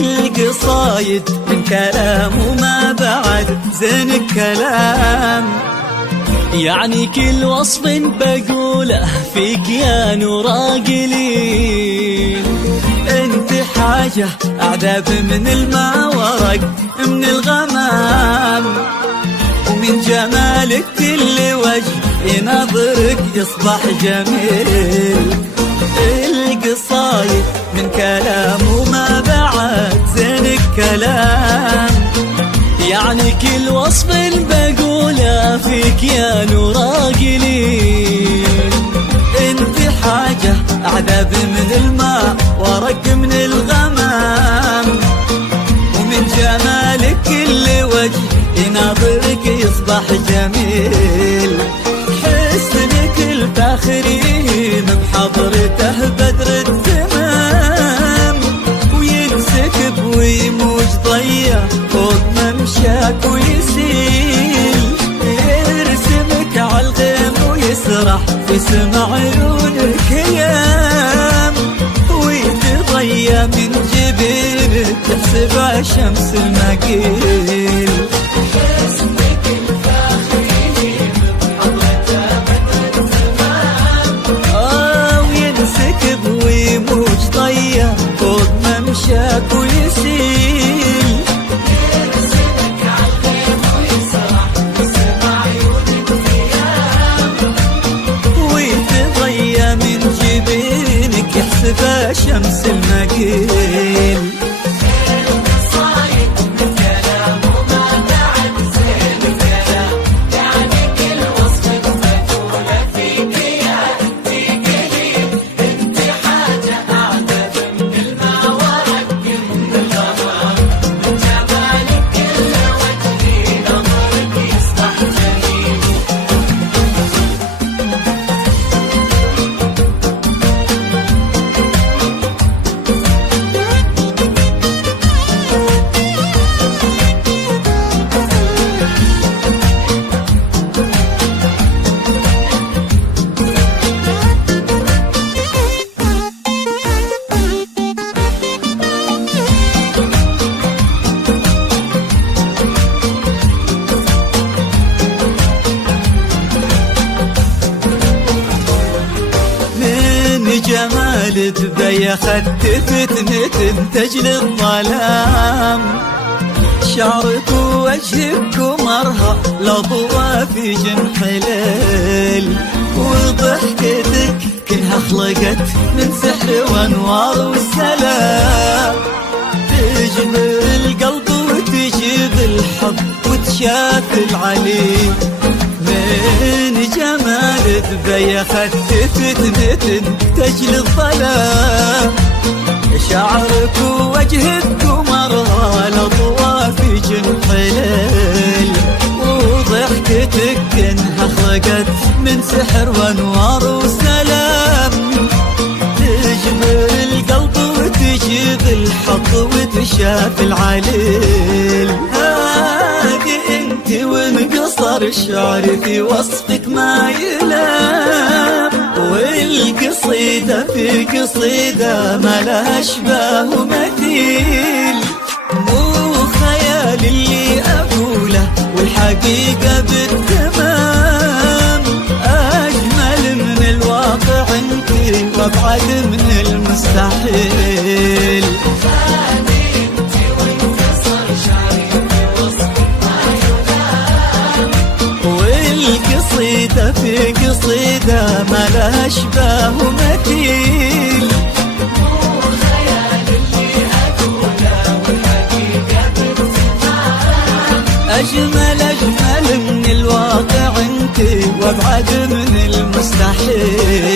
القصايد من كلام وما بعد زين الكلام، يعني كل وصف بقوله فيك يا نور قليل. انت حاجة أعذب من الماء ورق من الغمام، ومن جمالك كل وجه ينظرك يصبح جميل. القصايد من كلام وما بعد زين الكلام، يعني كل وصف بقوله فيك يا نور قليل. انت حاجة أعذب من الماء ورق من الغمام، ومن جمالك كل وجه يناظرك يصبح جميل. حسنك الفاخرين بحضرته بدر التمام، وينسكب ويموج ضيا فوق ممشاك ويسيل. يرسمك عالغيم ويسرح في سما عيونك ايام، ويتضيا من جبينك تحسب شمس المقيل. ويموج ضيا فوق ممشاك ويسيل. يرسمك عالغيم ويسرح في سما عيونك ايام، ويتضيا من جبينك يحسبها شمس المقيل. جمال دبي أخذت فتنة تجل الظلام، شعرك ووجهك ومرها لضوى في جنح الليل، وضحكتك كلها خلقت من سحر وانوار والسلام. تجبر القلب وتجيب الحب وتشاف العليم. من جمال دبي أخذت فتنة تجلي الظلام، شعرك ووجهك ومرها لضوى في جنح الليل، وضحكتك كأنها خلقت من سحر وانوار وسلام. تجبر القلب وتجيب الحظ وتشاف العليل. هادي انت وانقصر الشعر في وصفك ما يلام، والقصيدة في قصيدة ما لها اشباه مثيل. مو خيال اللي اقوله والحقيقة بالتمام، اجمل من الواقع انت وابعد من المستحيل. والقصيدة في قصيدة ما لها اشباه مثيل. مو خيال اللي اقوله والحقيقة بالتمام، اجمل من الواقع انت وابعد من المستحيل.